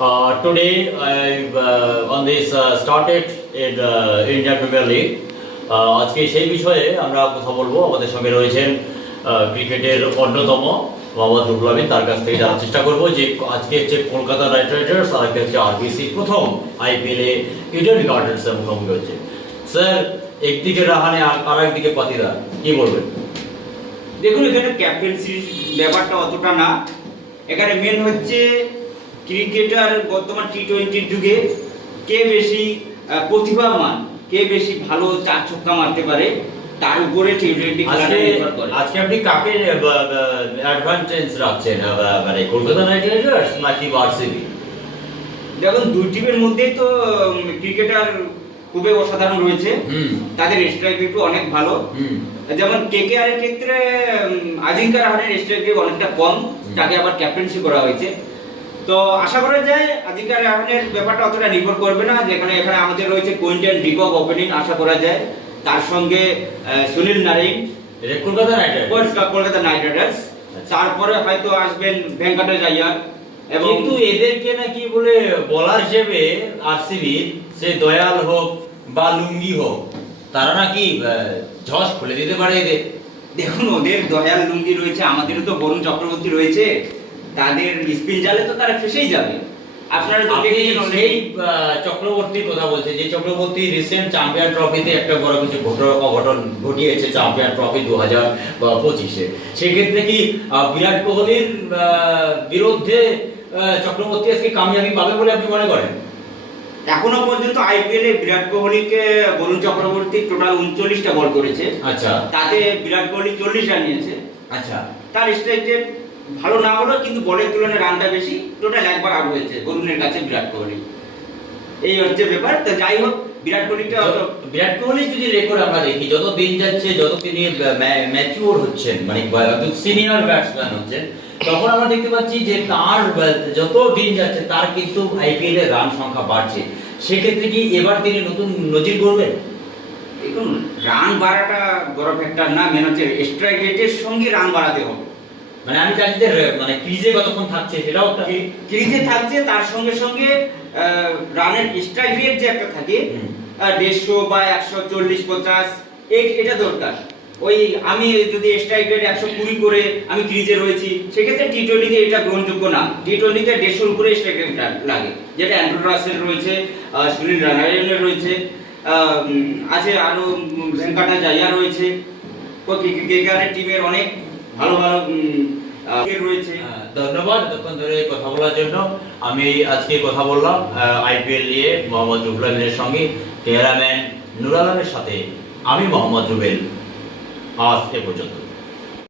Uh, today, I uh, on this uh, started in uh, Indian Premier League. Uh, আজকে সেই বিষয়ে আমরা কথা বলব। আমাদের সঙ্গে রয়েছেন uh, ক্রিকেটের অন্যতম মোহাম্মদ রুহুল আমিন। তার কাছ থেকে জানার চেষ্টা করব যে আজকে হচ্ছে কলকাতা নাইট রাইডার্স আর আজকে হচ্ছে আরবিসি প্রথম আইপিএলে ইডেন গার্ডেন্সের মুখোমুখি হচ্ছে। স্যার একদিকে রাহানে আর একদিকে পাতিদা কি বলবেন? দেখুন এখানে ক্যাপ্টেন্সির ব্যাপারটা অতটা না। এখানে মেন হচ্ছে ক্রিকেটার বর্তমান টি টোয়েন্টির যুগে কে বেশি প্রতিভাবান কে বেশি ভালো চার ছক্কা মারতে পারে তার উপরে টি টোয়েন্টি খেলাটা আজকে নির্ভর করে। আজকে আপনি কাকে অ্যাডভান্টেজ রাখছেন মানে কলকাতা নাইট রাইডার্স নাকি আরসিবি দেখুন দুই টিমের মধ্যেই তো ক্রিকেটার খুবই অসাধারণ রয়েছে। তাদের স্ট্রাইক রেটও অনেক ভালো। যেমন কেকেআর এর ক্ষেত্রে আজিঙ্কা রাহানের স্ট্রাইক রেট অনেকটা কম তাকে আবার ক্যাপ্টেন্সি করা হয়েছে। তো আশা করা যায় আজিঙ্কা রাহানের ব্যাপারটা অতটা নির্ভর করবে না যেখানে এখানে আমাদের রয়েছে কুইন্টেন ডিকক ওপেনিং আশা করা যায়। তার সঙ্গে Sunil Narine Kolkata knight riders. Kolkata knight riders. তারপরে হয়তো আসবেন ভেঙ্কটেশ আয়ার এবং কিন্তু এদেরকে নাকি বলে বলার হিসেবে আরসিবি সে দয়াল হোক বা লুঙ্গি হোক তারা নাকি ঝস খুলে দিতে পারে এদের। দেখুন ওদের দয়াল লুঙ্গি রয়েছে আমাদেরও তো বরুণ চক্রবর্তী রয়েছে। তাদের স্পিন জালে তো তারা ফেসেই যাবে। আপনারা তো সেই। চক্রবর্তীর কথা বলছে। যে চক্রবর্তী রিসেন্ট চ্যাম্পিয়ন ট্রফিতে একটা বড় কিছু ঘটনা অঘটন ঘটিয়েছে চ্যাম্পিয়ন ট্রফি দু হাজার পঁচিশে। সেক্ষেত্রে কি বিরাট কোহলির বিরুদ্ধে চক্রবর্তী আজকে কামিয়াবি পাবে বলে আপনি মনে করেন? এখনও পর্যন্ত আইপিএলে বিরাট কোহলিকে বরুণ চক্রবর্তী টোটাল উনচল্লিশটা বল করেছে। আচ্ছা। তাতে বিরাট কোহলি চল্লিশ রান নিয়েছে। আচ্ছা। তার স্ট্রাইক রেট ভালো না হলেও কিন্তু বলের তুলনায় রানটা বেশি। টোটাল একবার আউট হয়েছে বরুণের কাছে বিরাট কোহলি। এই হচ্ছে ব্যাপার। তো যাই হোক বিরাট কোহলিটা বিরাট কোহলি যদি রেকর্ড আমরা দেখি যত দিন যাচ্ছে যত তিনি ম্যাচিউর হচ্ছেন মানে সিনিয়র ব্যাটসম্যান হচ্ছেন তখন আমরা দেখতে পাচ্ছি যে তার যত দিন যাচ্ছে তার কিন্তু আইপিএল এর রান সংখ্যা বাড়ছে। সেক্ষেত্রে কি এবার তিনি নতুন নজির করবেন দেখুন রান বাড়াটা বড় ফ্যাক্টর না মেন হচ্ছে স্ট্রাইক রেটের সঙ্গে রান বাড়াতে হবে। মানে আমি চাইছি যে মানে ক্রিজে কতক্ষণ থাকছে সেটাও ক্রিজে থাকছে তার সঙ্গে সঙ্গে রানের স্ট্রাইক রেট যে একটা থাকে দেড়শো বা একশো চল্লিশ পঞ্চাশ এই- এটা দরকার। ওই আমি যদি স্ট্রাইক রেট একশো কুড়ি করে আমি ক্রিজে রয়েছি সেক্ষেত্রে টি টোয়েন্টিতে এটা গ্রহণযোগ্য না। টি টোয়েন্টিতে দেড়শোর উপরে স্ট্রাইক রেট লাগে। যেটা অ্যান্ড্রু রাসেল রয়েছে সুনীল নারায়ণের রয়েছে আছে আরও উম, ভেঙ্কাটা জাইয়া রয়েছে। টিমের অনেক ভালো ভালো রয়েছে? ধন্যবাদ। এতক্ষণ ধরে কথা বলার জন্য আমি আজকে কথা বললাম আইপিএল নিয়ে মোহাম্মদ আমিনের সঙ্গে ক্যামেরাম্যান নুর আলমের সাথে। আমি মোহাম্মদ রুবেল আজ এ পর্যন্ত।